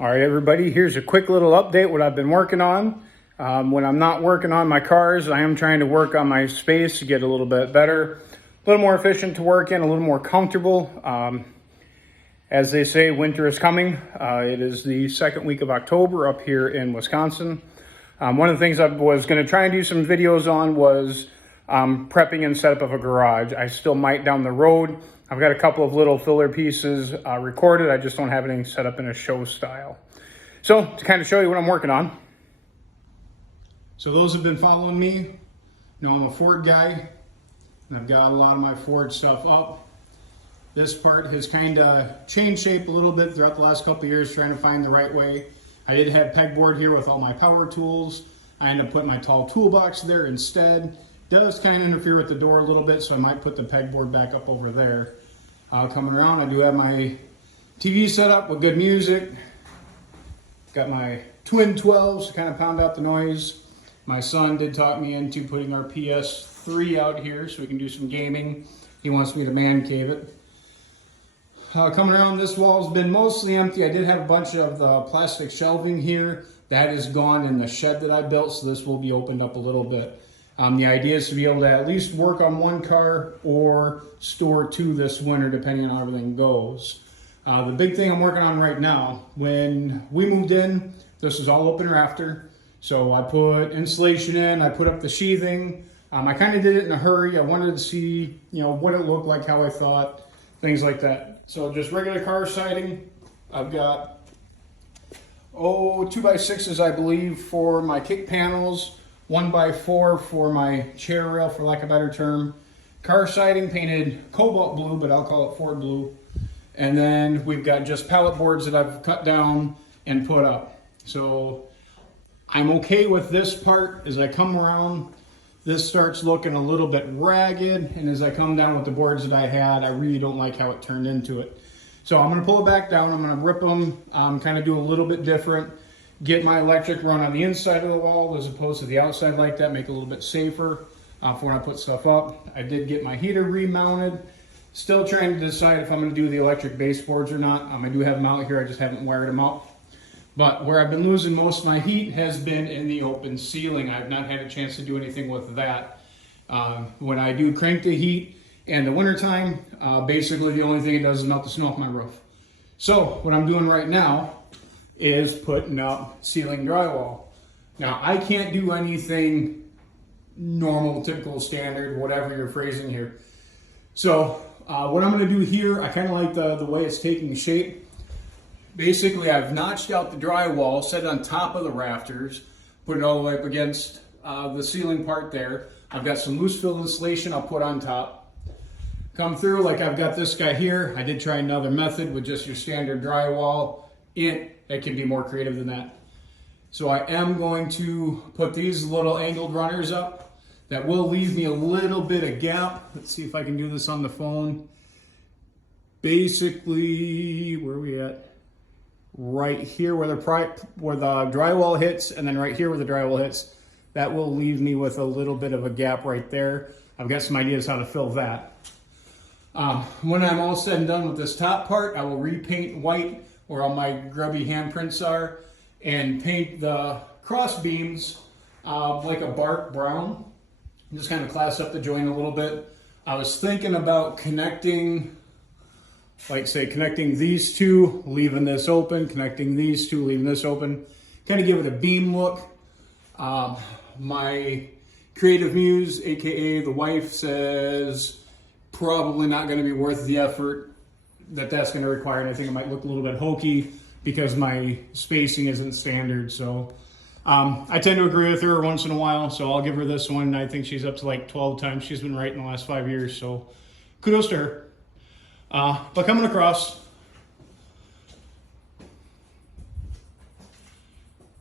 All right, everybody, here's a quick little update what I've been working on. When I'm not working on my cars, I am trying to work on my space to get a little bit better, a little more efficient to work in, a little more comfortable. As they say, winter is coming. It is the second week of October up here in Wisconsin. One of the things I was going to try and do some videos on was prepping and setup of a garage. I still might down the road. I've got a couple of little filler pieces recorded. I just don't have anything set up in a show style. So to kind of show you what I'm working on. So those who've been following me know I'm a Ford guy, and I've got a lot of my Ford stuff up. This part has kind of changed shape a little bit throughout the last couple of years, trying to find the right way. I did have pegboard here with all my power tools. I ended up putting my tall toolbox there instead. Does kind of interfere with the door a little bit, so I might put the pegboard back up over there. Coming around, I do have my TV set up with good music. Got my twin 12s to kind of pound out the noise. My son did talk me into putting our PS3 out here so we can do some gaming. He wants me to man cave it. Coming around, this wall's been mostly empty. I did have a bunch of the plastic shelving here. That is gone in the shed that I built, so this will be opened up a little bit. The idea is to be able to at least work on one car or store two this winter, depending on how everything goes. The big thing I'm working on right now, when we moved in, this is all open rafter. So I put insulation in, I put up the sheathing. I kind of did it in a hurry. I wanted to see, what it looked like, how I thought, things like that. So just regular car siding. I've got, 2x6s, I believe, for my kick panels. 1x4 for my chair rail, for lack of a better term. Car siding painted cobalt blue, but I'll call it Ford blue. And then we've got just pallet boards that I've cut down and put up. So I'm okay with this part. As I come around, this starts looking a little bit ragged. And as I come down with the boards that I had, I really don't like how it turned into it. So I'm gonna pull it back down. I'm gonna rip them, kind of do a little bit different. Get my electric run on the inside of the wall as opposed to the outside like that, make it a little bit safer for when I put stuff up. I did get my heater remounted. Still trying to decide if I'm going to do the electric baseboards or not. I do have them out here, I just haven't wired them up. But where I've been losing most of my heat has been in the open ceiling. I've not had a chance to do anything with that. When I do crank the heat in the wintertime, basically the only thing it does is melt the snow off my roof. So what I'm doing right now is putting up ceiling drywall. Now, I can't do anything normal, typical, standard, whatever you're phrasing here. So what I'm gonna do here, I kind of like the way it's taking shape. Basically, I've notched out the drywall, set it on top of the rafters, put it all the way up against the ceiling part there. I've got some loose fill insulation I'll put on top. Come through, like I've got this guy here. I did try another method with just your standard drywall. It can be more creative than that. So I am going to put these little angled runners up. That will leave me a little bit of gap. Let's see if I can do this on the phone. Basically, where are we at? Right here where the drywall hits, and then right here where the drywall hits. That will leave me with a little bit of a gap right there. I've got some ideas how to fill that. When I'm all said and done with this top part, I will repaint white where all my grubby handprints are, and paint the cross beams like a bark brown. Just kind of class up the joint a little bit. I was thinking about connecting, like say connecting these two, leaving this open, connecting these two, leaving this open, kind of give it a beam look. My creative muse, AKA the wife, says probably not going to be worth the effort that's going to require, and I think it might look a little bit hokey because my spacing isn't standard. So I tend to agree with her once in a while, so I'll give her this one. I think she's up to like 12 times she's been right in the last 5 years, so kudos to her. But coming across,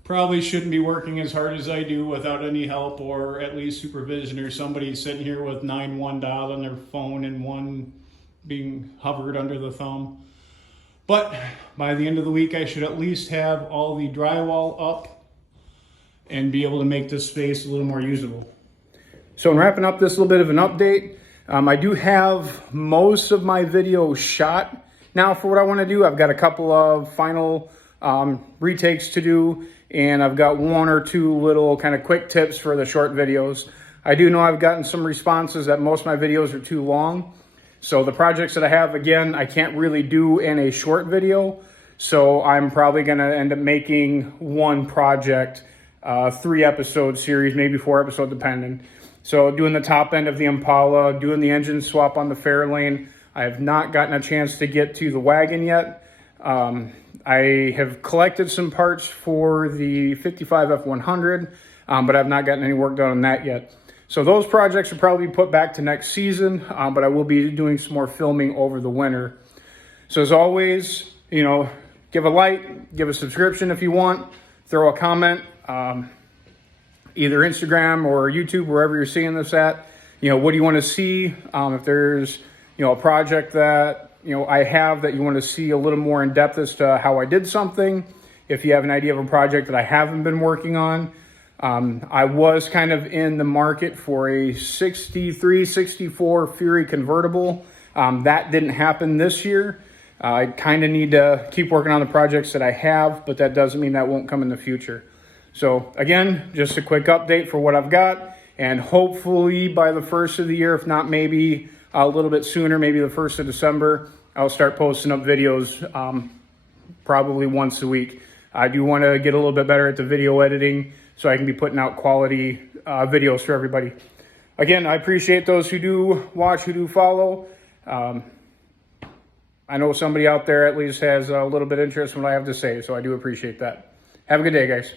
probably shouldn't be working as hard as I do without any help or at least supervision or somebody sitting here with 9-1 dial on their phone and one being hovered under the thumb. But by the end of the week, I should at least have all the drywall up and be able to make this space a little more usable. So in wrapping up this little bit of an update, I do have most of my videos shot now for what I want to do. I've got a couple of final retakes to do, and I've got 1 or 2 little kind of quick tips for the short videos. I do know I've gotten some responses that most of my videos are too long. So the projects that I have, again, I can't really do in a short video. So I'm probably going to end up making one project, 3-episode series, maybe 4-episode depending. So doing the top end of the Impala, doing the engine swap on the Fairlane. I have not gotten a chance to get to the wagon yet. I have collected some parts for the 55 F100, but I've not gotten any work done on that yet. So those projects will probably be put back to next season, but I will be doing some more filming over the winter. So as always, you know, give a like, give a subscription if you want, throw a comment, either Instagram or YouTube, wherever you're seeing this at. You know, what do you want to see? If there's, you know, a project that, you know, I have that you want to see a little more in depth as to how I did something. If you have an idea of a project that I haven't been working on. I was kind of in the market for a 63, 64 Fury convertible. That didn't happen this year. I kind of need to keep working on the projects that I have, but that doesn't mean that won't come in the future. So again, just a quick update for what I've got, and hopefully by the first of the year, if not maybe a little bit sooner, maybe the 1st of December, I'll start posting up videos probably once a week. I do want to get a little bit better at the video editing, so I can be putting out quality videos for everybody. Again, I appreciate those who do watch, who do follow. I know somebody out there at least has a little bit of interest in what I have to say, so I do appreciate that. Have a good day, guys.